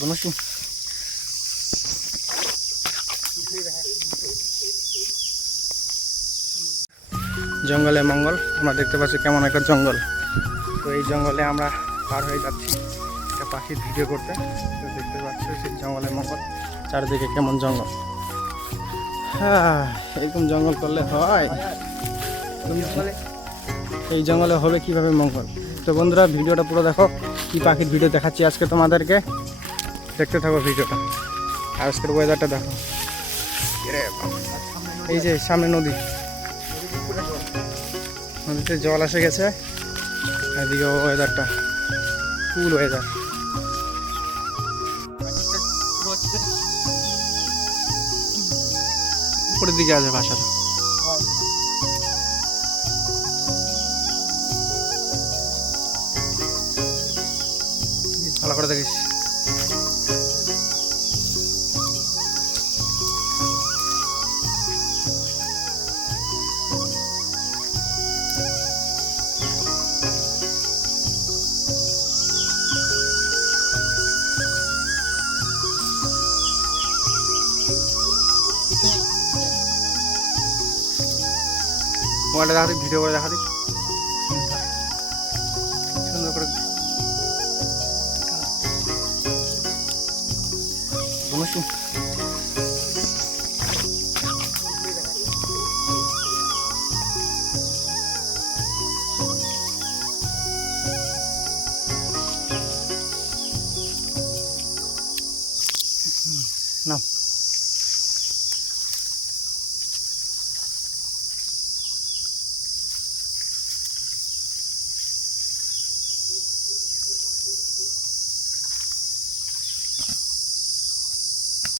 বনশ্রী জঙ্গলে মঙ্গল। আমরা দেখতে পাচ্ছি কেমন একটা জঙ্গল। তো এই জঙ্গলে আমরা পার হয়ে যাচ্ছি একটা পাখির ভিডিও করতে। তো দেখতে পাচ্ছি সেই জঙ্গলে মঙ্গল, চারিদিকে কেমন জঙ্গল। হ্যাঁ, এরকম জঙ্গল করলে হয়? এই জঙ্গলে হবে কিভাবে মঙ্গল? তো বন্ধুরা, ভিডিওটা পুরো দেখো, কি পাখির ভিডিও দেখাচ্ছি আজকে তোমাদেরকে। দেখতে থাকো ভিডিওটা। আর আজকের ওয়েদারটা দেখো। এই যে সামনে নদী, নদীতে জল এসে গেছে। এদিকে ওয়েদারটা কুল ওয়েদার। উপরের দিকে আছে বাসাটা। ভালো করে দেখিস। মোবাইলটা দেখা দিক, ভিডিও করে দেখা দিক সুন্দর করে। বনশ্রী নাও।